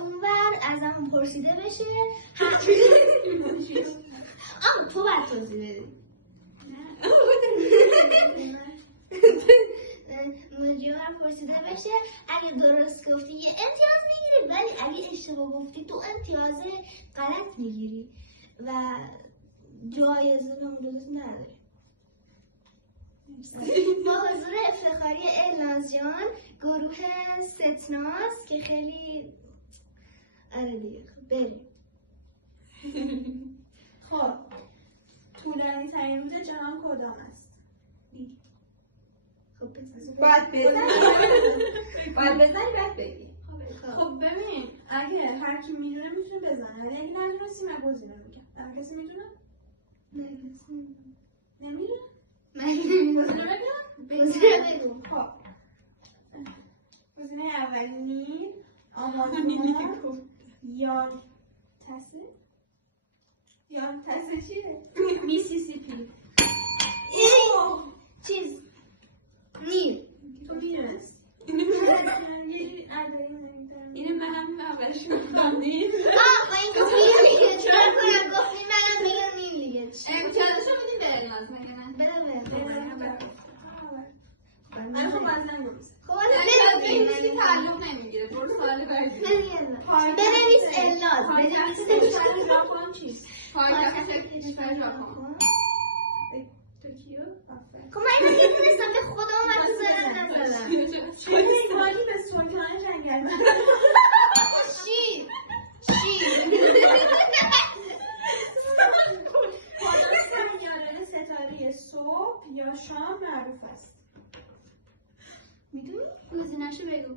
اونور ازم پرسیده بشه اما تو باید توضیح بدی. مجیورم پرسیده بشه اگه درست گفتی یه امتیاز میگیری، ولی اگه اشتباه گفتی تو امتیاز غلط میگیری و جایزه به موجودت نداری. با حضور افتخاری الناز جان، گروه ستناس که خیلی دیگه بریم. خب طولانی ترین روز جهان کدام است؟ خب باید بزنی باید بگی. خب ببین اگه هر کی میدونه میتونه بزنه، ولی اگه ندونستی من گزینه رو میگم. کسی میدونه؟ نمیدونه؟ گزینه بگو. خب گزینه اول نیل، آمازون، یالتسه چیه؟ میسیسیپی. چیز نیل. تو میدونست؟ اینه من هم اولش میگم نیل. با این گفت نیل دیگه چرا کنم گفت نیل منم میگم نیل دیگه. امتیازشو میدیم به الناز مگه نه؟ بده خب بازم نیست. خب دیگه تعلق نمیگیره. برو سوال بعدی. بنویس الناز. بنویس ژاپن چیست؟ پایتخت کشور ژاپن. توکیو. خب من اینو میدونستم به خودم وقتی زدم نزدم. سوالی به سلطان جنگل. چی؟ کدام سیاره ستاره صبح یا شام معروف است؟ میدونی؟ گزینه‌شو بگو.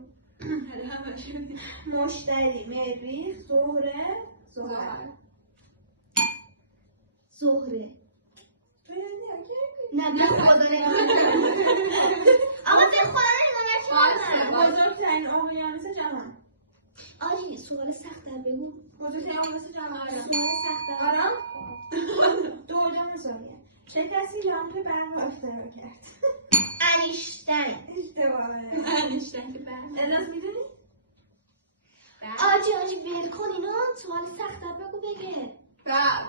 مشتری، مریخ، زهره، زحل. زهره. تو یادی اگه؟ نه به خدا نگاه نکنم. آقا به خدا نگاه نکنم. بزرگترین اقیانوس جهان. آجی سوال سخت در بگو. بزرگترین اقیانوس جهان. سوال سخت در آرام؟ دوم سوالیه. چه کسی لامپ برق اختراع کرد؟ انیشتین. اشتباهه. انیشتین که برق. الناز میدونی؟ آجی ول کن اینا. سوال سخت در بگو بگه.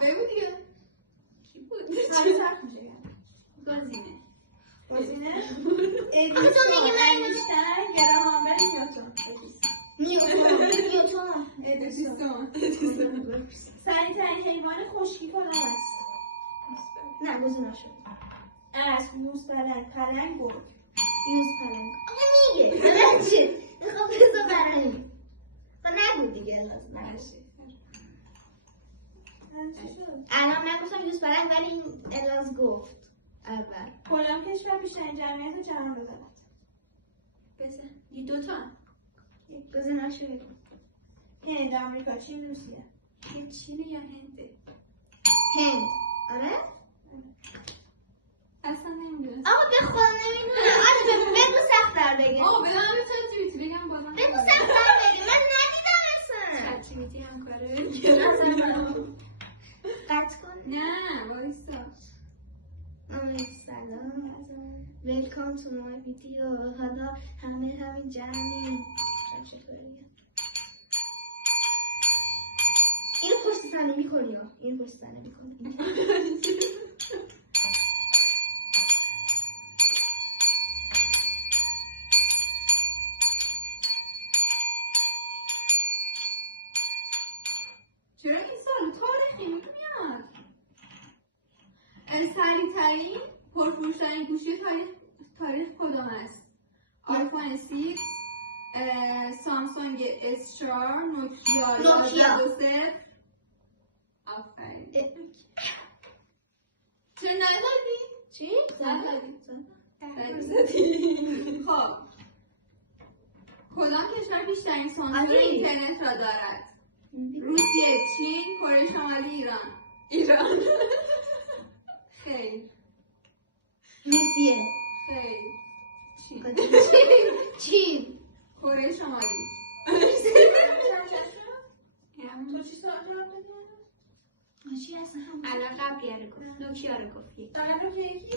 بگو دیگه. کی بود؟ حالا سخت میشه. گزینه. تو میگی من انیشتین، گراهام بل، نیوتن. سریع‌ترین حیوان خشکی کدام است؟ نه گزینه شد. اسب، موس، پلنگ، گرگ. یوز پلنگ. آقا میگه. من چی؟ خب بذار برای خب نگو دیگه لازم نشه. الان من گفتم یوز پلنگ ولی این الاز گفت اول. کدام کشور بیشترین جمعیت جهان رو دارد؟ بزن. یه دوتا. گزینه شد. هند، آمریکا، چین، روسیه. یه چینه یا هنده؟ هند. آره؟ اصلا نمیدونم. آقا به خدا نمیدونم. آره بگو سخت‌تر بگه. بدم به چت بگم بازم. بگو سخت‌تر بگه. من ندیدم اصلا. چت همکاره. قطع کن. نه وایسا. سلام. ویلکام تو مای ویدیو. حالا همین جمعیم. چطوریه؟ اینو پشت زنه میکنی ها. اینو پشت زنه میکنی. چرا این سال تاریخی میاد؟ سریع‌ترین پرفروش‌ترین گوشی تاریخ کدام است؟ آیفون 6، سامسونگ S4، نوکیا 23. آفرین. چرا نزدی؟ چی؟ نزدی. خب کدام کشور بیشترین سانسور اینترنت را دارد؟ روسیه، چین، کره شمالی، ایران. خیر. روسیه. خیر. چین. کره شمالی. تو چی سوال جواب دادی؟ چی اصلا هم الان قبلیه رو گفت. نوکیا رو گفت. دارم رو که یکی؟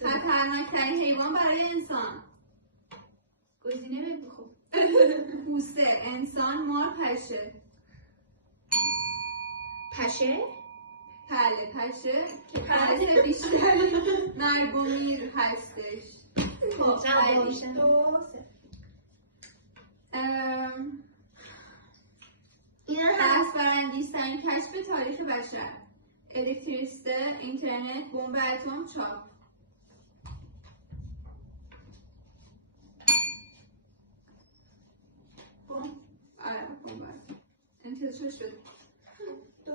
خطرناکترین حیوان برای انسان. گزینه بگو خب. کوسه انسان مار پشه. پشه؟ بله پشه که پشه بیشتر مرگ و میر هستش. خب بعدی. 2-0. دست برانگیزترین کشف تاریخ بشر: الکتریسیته، اینترنت، بمب اتم، چاپ. آره بمب اتم. انتظار شد. 2-1.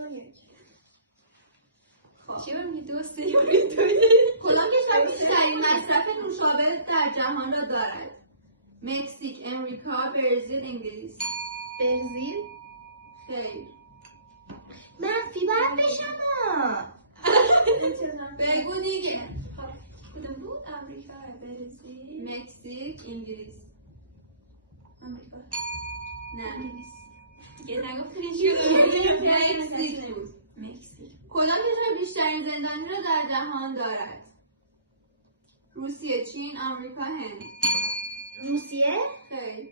خب چی میگی 2-3 کدام کشور بیشترین مصرف نوشابه در جهان را دارد؟ مکزیک، امریکا، برزیل، انگلیس. برزیل؟ خیر. منفی باید بشم ها. بگو دیگه. کدوم بود؟ آمریکا، برزیل، مکزیک، انگلیس. آمریکا. نه دیگه نگفتین چی مکزیک بود. مکزیک. کدام کشور بیشترین زندانی را در جهان دارد؟ روسیه، چین، آمریکا، هند. روسیه؟ خیر.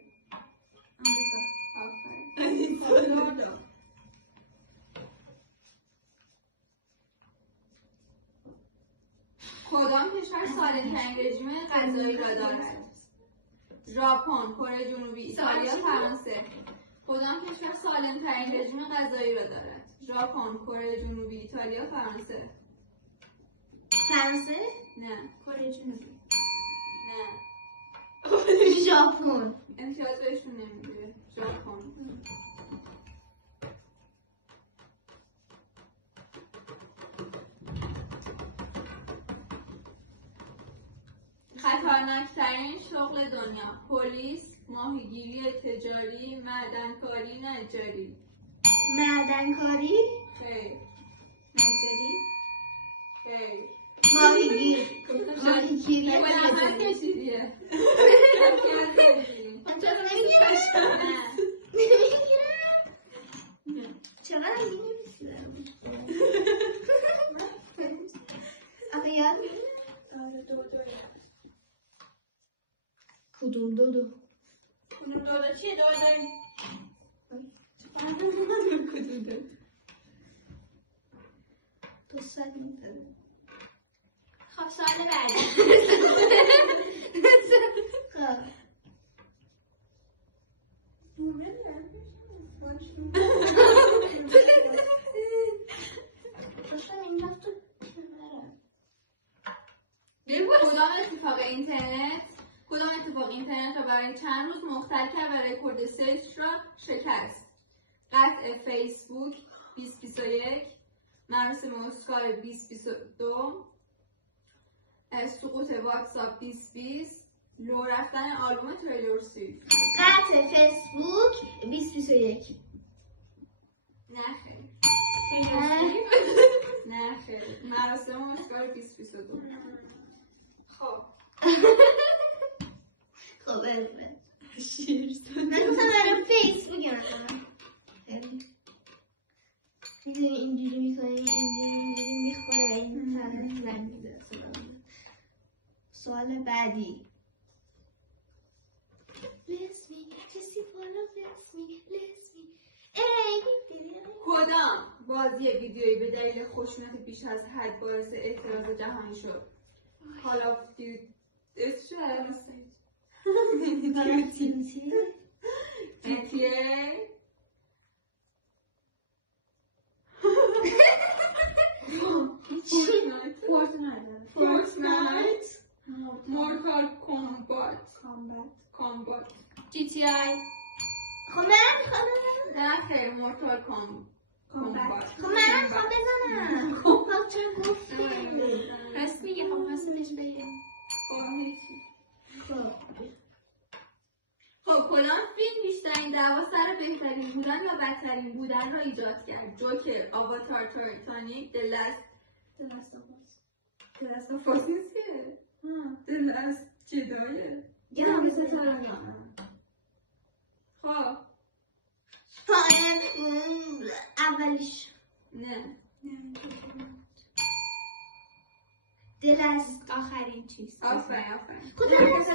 آمریکا. آفرین. کدام کشور سالم‌ترین رژیم غذایی را دارد؟ ژاپن، کره جنوبی، ایتالیا، فرانسه. کدام کشور سالم‌ترین رژیم غذایی را دارد؟ ژاپن، کره جنوبی، ایتالیا، فرانسه. فرانسه؟ نه. کره جنوبی. نه. ژاپن. امتیاز بهشون نمیده. ژاپن. خطرناکترین شغل دنیا: پلیس، ماهیگیری تجاری، معدنکاری، نجاری. معدنکاری؟ خیر. نجاری. خیر. ماهیگیر. ماهیگیری زحمت تجاری. کشیدیه. آنجا نمیگیرم؟ نه. نمیگیرم؟ چقدر از این نمیسیدم؟ آخه یاد میگیرم؟ آره 2-2. کدوم دو؟ کدوم 2 چیه 2 کدوم دو؟ تو ساعت میداره. خب سوال بعدی. خب داشتم این وقت تو کدام اتفاق اینترنت را برای چند روز مختل کرد و رکورد سرچ را شکست؟ قطع فیسبوک 2021، مراسم اسکار 2022، سقوط واتساپ 2020، لو رفتن آلبوم تریلور سویفت. قطع فیسبوک 2021. نه خیر. نه خیر. مراسم اسکار 2022. خب خب بله من گفتم برای فیسبوک مثلا میدونی اینجوری میکنی اینجوری میخوره و این سر زن میده. سوال بعدی. Bless me, just you follow, bless me. کدام بازی ویدیویی به دلیل خشونت بیش از حد باعث اعتراض جهانی شد؟ Call of Duty GTA Fortnite Mortal Kombat GTI. خب من میخوام نه خیر Mortal Kombat خب من میخوام بزنم. خب چرا گفتی؟ راست میگه خب راستش بگه. خب کدام فیلم بیشترین دعوا سر بهترین بودن یا بدترین بودن را ایجاد کرد؟ جوکر، آواتار، تایتانیک، دلست آف نیستیه؟ دلست جدایه؟ جناب ستاره. خب اولیش نه دل است آخرین چیز. آفرین. کدوم؟ سه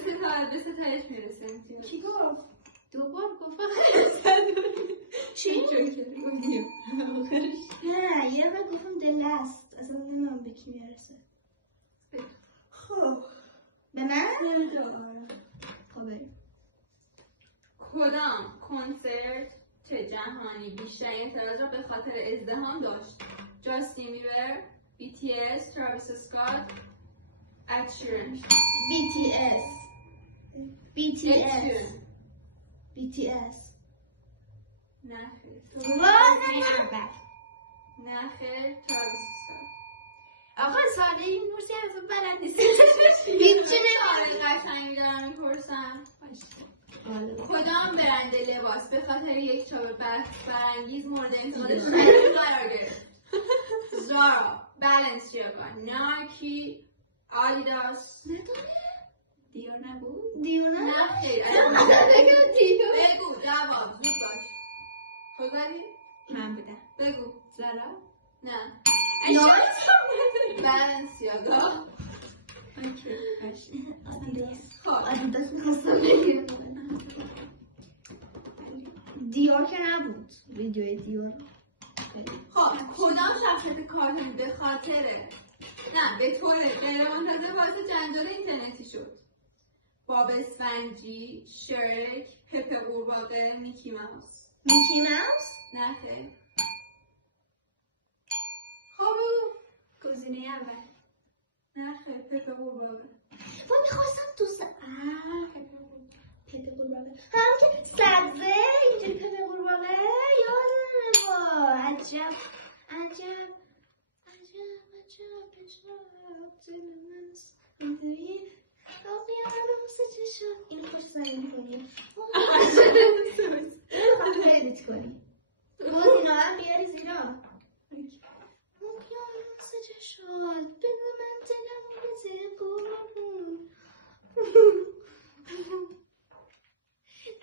تا به ستایش میرسه. کی گفت؟ دوبار گفت چی؟ گفتیم نه یه بار گفتم دل است. اصلا نمیدونم به کی میرسه. خب به من؟ خب بریم. کدام کنسرت جهانی بیشترین اعتراض را به خاطر ازدحام داشت؟ جاستین بیبر، BTS، تراویس اسکات، اد شیرن. BTS. نه خیر. وای اول. نه خیر، تراویس اسکات. آقا ساده این نورسی از بلد نیست. هیچی نمیاره قشنگی دارم میپرسم. کدام برند لباس به خاطر یک چوب برانگیز مورد انتقاد شدید قرار گرفت؟ زارا، بالنسیاگا، نایکی، آدیداس. دیور نبود؟ دیونه؟ نه خیر. بگو جواب زود باش. خود بری؟ من بودم. بگو. زارا؟ نه. نایکی. بالنسیاگا. آدیداس. خب آدیداس میخواستم بگیرم. دیور که نبود. ویدیوی دیور. خب کدام شخصیت کارتونی به خاطر نه به طور غیرمنتظره باعث جنجال اینترنتی شد؟ باب اسفنجی، شرک، پپه قورباغه، میکی ماوس. میکی ماوس؟ نه خیر. خب گزینه اول. نه خیر، پپه قورباغه. وای میخواستم تو پپه قورباغه. هم که سبزه اینجوری پپه قورباغه یادمه. وای عجب دل من سوی آبیانه واسه چه شد. این خوش زنی کنیم خیلیت کنیم گزینه هم بیاری زیرا. آبیانه واسه چه شد بده من دلم بده قربون.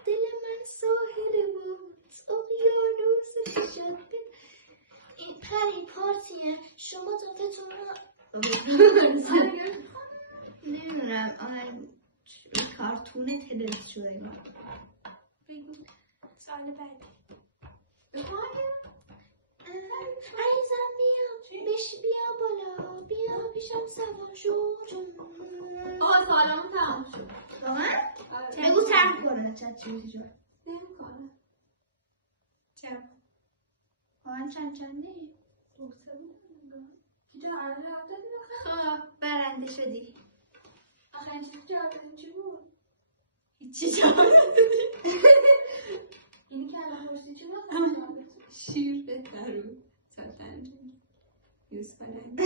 دل من ساحل بود اقیانوس شد. این پری پارتیه شما تافتون رو نمیدونم کارتون تلویزیون. بگو سال بعدی. عزیزم بیا بالا بیا پیشم سوار شو. آقا سالمون تمام شد. واقعا؟ آره. بگو ترک کنه چند چیزی جا نمی‌کنه. چند؟ واقعا چنده؟ کی جواب دادی؟ خب برنده شدی. آخرین چیزی جواب دادی چی بود؟ هیچی جواب اینی که الان پرسی چی بود؟ شیر به درو سطنج یوز کنن.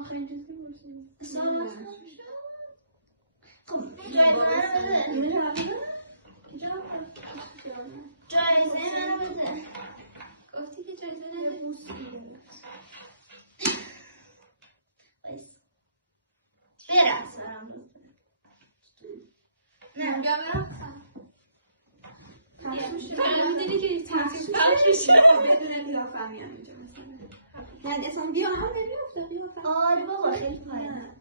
آخرین چیزی پرسی سال خب جایزه منو بده. جایزه منو بده. گفتی که جایزه یه نده. بوس بگیرم. برم سرم نه بیا برقصم. میشه. فهمیدی که تحصیل فرق میشه. بدون قیافم میام اینجا مثلا. نه اصلا بیا هم نمیافته قیافم. آره بابا خیلی پایینه.